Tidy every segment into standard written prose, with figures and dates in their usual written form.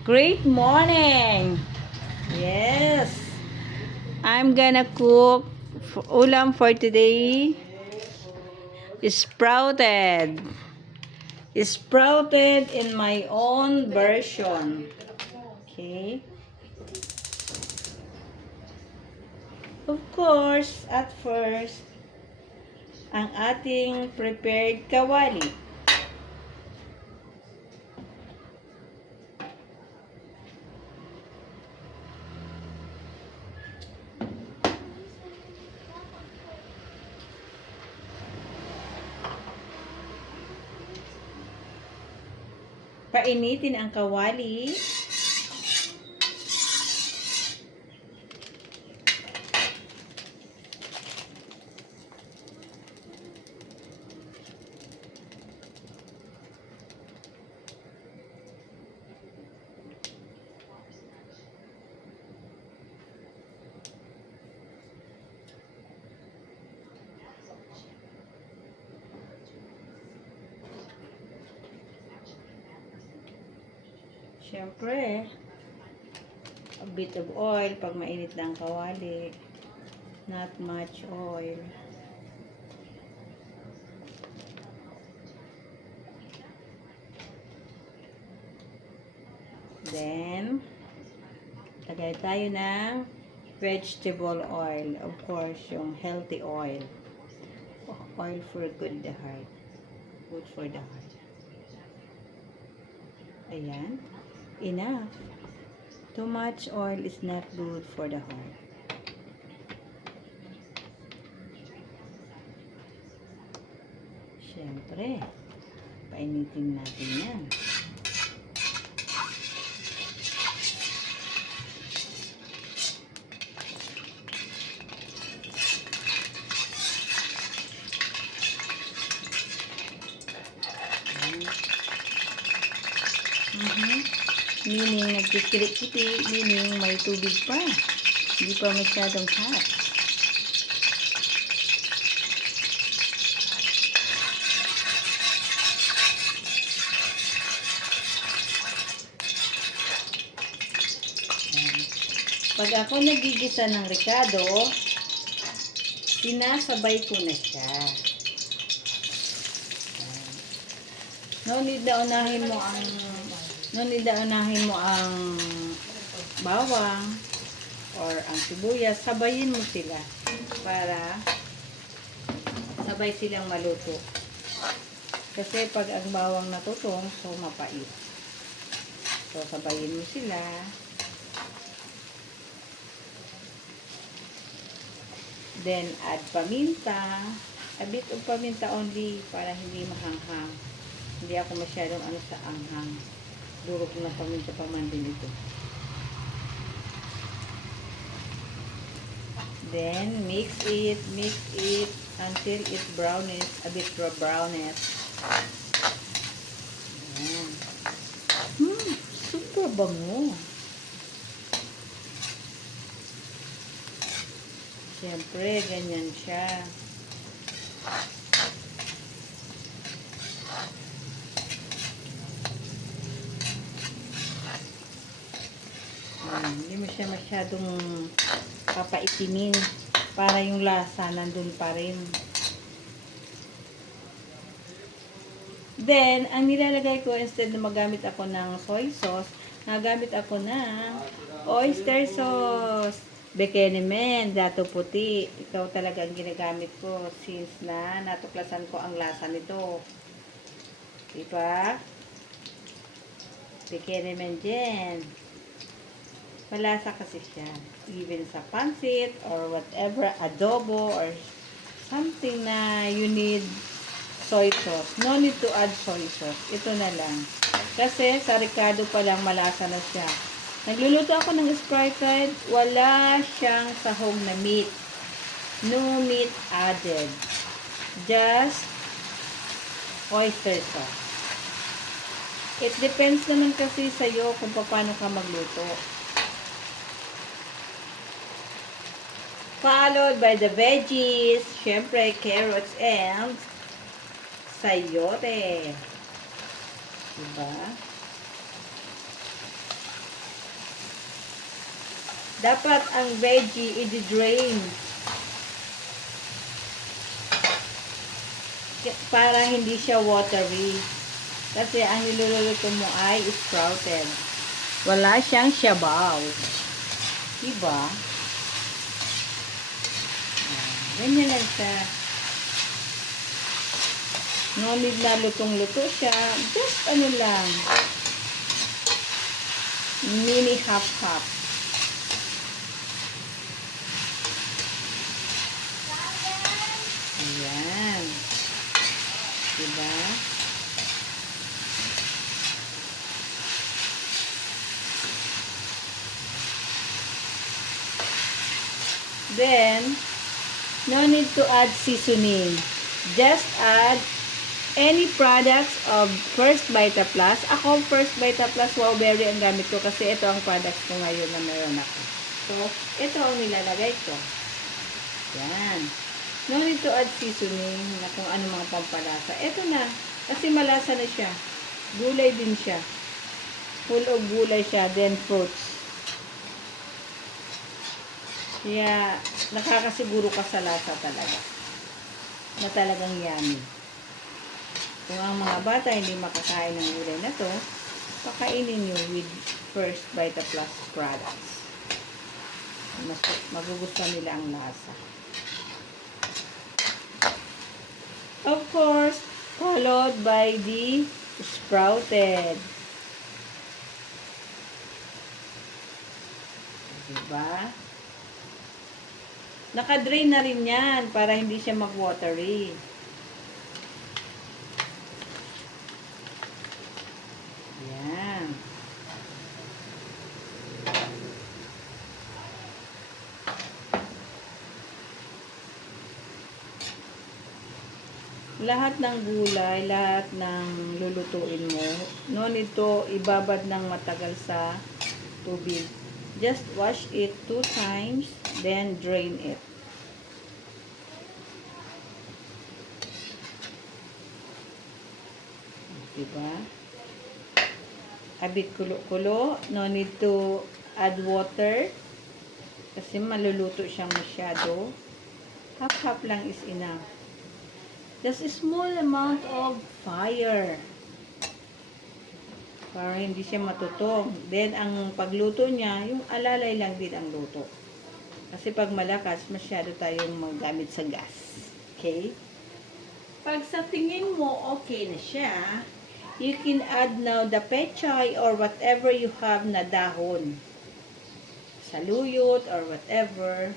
Great morning! Yes, I'm gonna cook ulam for today. Sprouted. Sprouted in my own version. Okay. Of course, at first, ang ating prepared kawali. Painitin ang kawali. Siyempre, a bit of oil pag mainit lang kawali. Not much oil. Then, lagay tayo ng vegetable oil. Of course, yung healthy oil. Oil for good the heart. Good for the heart. Ayan. Enough. Too much oil is not good for the heart. Siyempre, painitin natin yan. Meaning, nagkikirip-kipi, meaning may tubig pa. Hindi pa masyadong hot. Pag ako nagigisa ng ricado, sinasabay ko na siya. No need na unahin mo ang bawang or ang sibuyas, sabayin mo sila para sabay silang maluto. Kasi pag ang bawang natutong, so mapait. So sabayin mo sila. Then add paminta, a bit of paminta only para hindi mahanghang. Hindi ako masyadong sa anghang. Durog na paminta pa man din ito. Then, mix it until it's brownish, a bit brownish. Ayan. Super bango. Siyempre, ganyan siya. Hindi mo siya masyadong papaitimin para yung lasa nandun pa rin. Then, ang nilalagay ko, instead na magamit ako ng soy sauce, nagamit ako ng oyster sauce. Bekenemen, dato puti. Ikaw talaga ang ginagamit ko since na natuklasan ko ang lasa nito. Diba? Bekenemen din. Malasa kasi siya. Even sa pansit or whatever, adobo or something na you need soy sauce. No need to add soy sauce. Ito na lang. Kasi sa ricado pa lang malasa na siya. Nagluluto ako ng sprouted. Wala siyang sahog na meat. No meat added. Just oyster sauce. It depends naman kasi sa'yo kung paano ka magluto. Followed by the veggies, syempre carrots and sayote. Diba? Dapat ang veggie i-drain para hindi siya watery. Kasi ang niluluto mo ay sprouted. Wala siyang shabaw. Diba? Ganyan lang siya. No need na lutong-luto siya. Just ano lang. Mini half-half. Ayan. Diba? Then, no need to add seasoning. Just add any products of First Vita Plus. Ako, First Vita Plus Wow Berry ang gamit ko kasi ito ang products ko ngayon na meron ako. So, ito ang nilalagay ko. Yan. No need to add seasoning na kung ano mga pampalasa. Ito na. Kasi malasa na siya. Gulay din siya. Full of gulay siya. Then fruits. Kaya, nakakasiguro ka sa lasa talaga. Na talagang yummy. Kung ang mga bata hindi makakain ng gulay na to, pakainin nyo with First Vita Plus products. Mas magugustuhan nila ang lasa. Of course, followed by the sprouted. Diba? Naka-drain na rin yan para hindi siya mag-watery. Yan. Lahat ng gulay, lahat ng lulutuin mo, no need to ibabad ng matagal sa tubig. Just wash it 2 times, then drain it. Diba? A bit kulo-kulo. No need to add water. Kasi maluluto siyang masyado. Half-half lang is enough. Just a small amount of fire. Para hindi siya matutong. Then, ang pagluto niya, yung alalay lang din ang luto. Kasi pag malakas, masyado tayong magamit sa gas. Okay? Pag sa tingin mo, okay na siya, you can add now the pechay or whatever you have na dahon. Saluyot or whatever.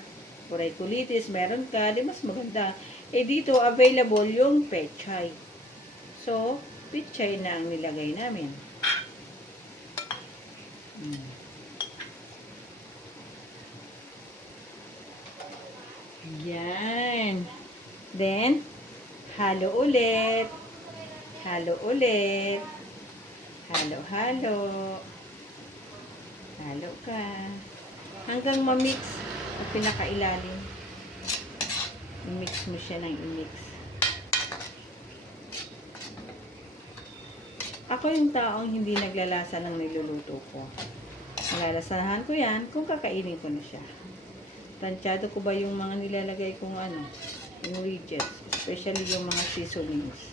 Kuray kulitis, meron ka, di mas maganda. Eh dito, available yung pechay. So, pechay na ang nilagay namin. Yan. Then, halo ulit. Halo ulit. Halo-halo. Halo ka. Hanggang ma-mix ang pinakailalim. I-mix mo siya ng i-mix. Ako yung taong hindi naglalasa ng niluluto ko. Nalalasahan ko yan kung kakainin ko na siya. Tansyado ko ba yung mga nilalagay kong ingredients. Especially yung mga seasonings.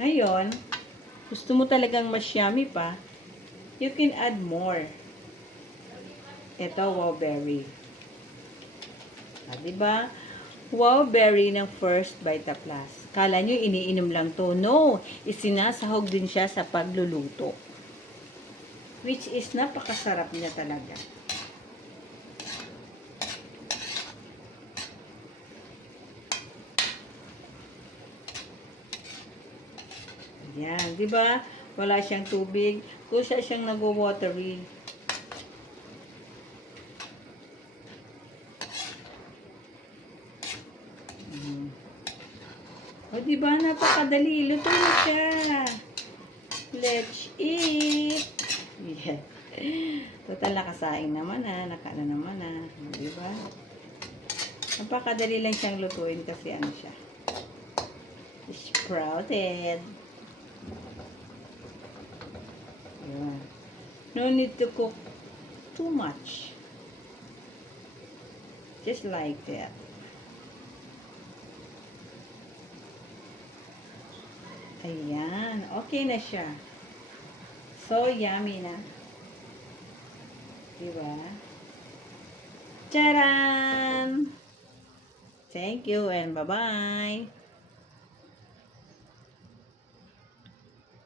Ngayon, gusto mo talagang mas yummy pa, you can add more. Ito, wow berry. Diba? Wow berry ng First Vita Plus. Kala nyo, iniinom lang to. No! Isinasahog din siya sa pagluluto. Which is, napakasarap niya talaga. Yan, di ba? Wala siyang tubig. Kusa siyang nag-watery. O, di ba? Napakadali. Luto na siya. Let's eat. Yeah. Total, nakasaing naman nakana naman di ba? Napakadali lang siyang lutuin kasi ano siya. Sprouted. Yeah. No need to cook too much. Just like that. Ayan. Okay na siya. So yummy na. Diba? Charan! Thank you and bye-bye.